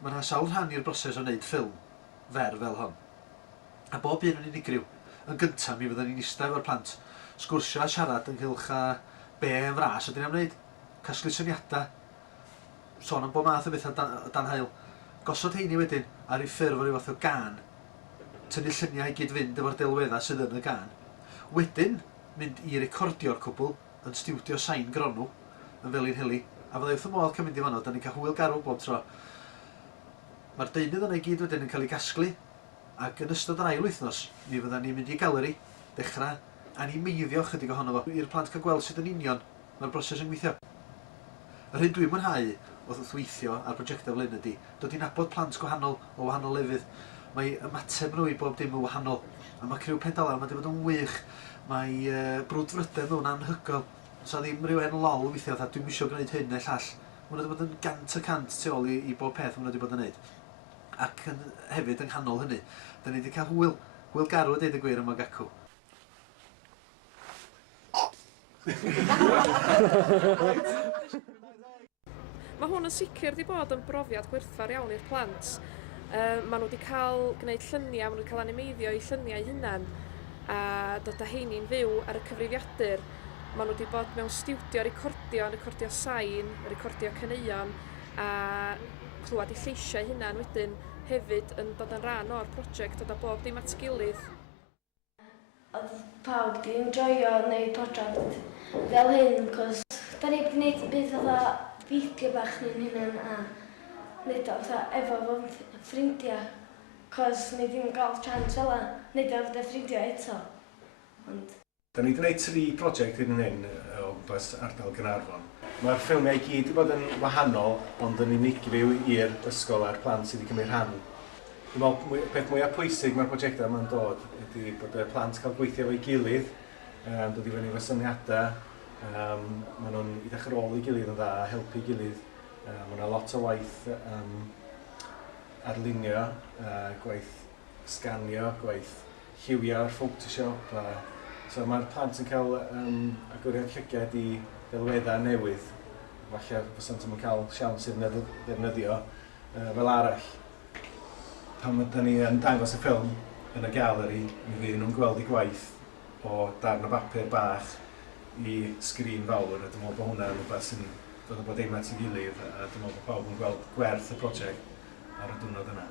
Mae yna sawl rhan i'r broses o wneud ffilm fer fel hon. A bob un yn unigryw. Yn gyntaf mi fyddwn ni'n eistedd efo'r plant, sgwrsio a siarad ynghylch a be yn fras ydyn ni'n wneud, casglu syniadau, sôn am bob math o bethau dan hael, gosod heini wedyn ar ei ffurf o ryw fath o gân, tynnu lluniau i gyd fynd efo'r delweddau sydd yn y gân, wedyn mynd i recordio'r cwbl yn stiwdio sain gronw yn Felin Heli, a fydda wrth y modd cael mynd i fanno, da ni'n cael hwyl garw bob tro. Mae'r deunydd yna i gyd wedyn yn cael ei gasglu, ac yn ystod yr ail wythnos, mi fydda ni'n mynd i galeri, dechrau animeiddio chydig ohono fo, i'r plant cael gweld sut yn union mae'r broses yn gweithio. Yr hyn dwi'n mwynhau wrth weithio ar brosiectau fel hyn ydy, dod i nabod plant gwahanol o wahanol lefydd. Mae ymateb nhw i bob dim yn wahanol, a mae criw pedala yma wedi bod yn wych, mae brwdfrydedd nhw'n anhygoel. So ddim rhywun lol weithio, dwi'n mysio gwneud hyn neu llall. Mae wedi bod yn 100% tu ôl i bob peth mae wedi bod yn gwneud. Ac hefyd yng nghanol hynny, da ni wedi cael hwyl garw a deud y gwir yma gacw. Mae hwn yn sicr wedi bod yn brofiad gwerthfawr iawn i'r plant. Maen nhw wedi cael gwneud lluniau, maen nhw wedi cael animeiddio i lluniau hunan a dod â heini'n fyw ar y cyfrifiadur. Maen nhw wedi bod mewn stiwdio recordio sain, recordio caneuon a clywed eu lleisiau hunan wedyn hefyd yn dod yn rhan o'r prosiect dod â bob dim at gilydd. Oedd pawb wedi enjoyo wneud prosiect fel hyn, cos da ni wedi gwneud beth fatha fideo bach ni'n hunan a wneud o fatha efo fy ffrindiau, cos ni ddim yn cael chance fel yna wneud o efo ffrindiau eto. Da ni wedi gwneud 3 prosiect hyn o gwmpas ardal Gaernarfon. Mae'r ffilmiau i gyd wedi bod yn wahanol, ond yn unigryw i'r ysgol a'r plant sydd wedi cymryd rhan. Dwi'n meddwl peth mwyaf pwysig mae'r prosiectau yma'n dod ydy bod y plant cael gweithio efo'i gilydd, dod i fyny efo syniadau, maen nhw'n edrych ar ôl i gilydd yn dda, helpu gilydd. Mae yna lot o waith arlunio, gwaith sganio, gwaith lliwio ar Photoshop. So mae'r plant yn cael agoriad llygad i delweddau newydd, falle fysa'n nhw'n cael siawns i'r ddefnyddio fel arall. Pan da ni yn dangos y ffilm yn y galeri, mi fydd nhw'n gweld eu gwaith o darn o bapur bach i sgrin fawr, a dwi'n meddwl bod hwnna'n rhywbeth sy'n dod o bod eima at ei gilydd, a dwi'n meddwl bod pawb yn gweld gwerth y prosiect ar y diwrnod yna.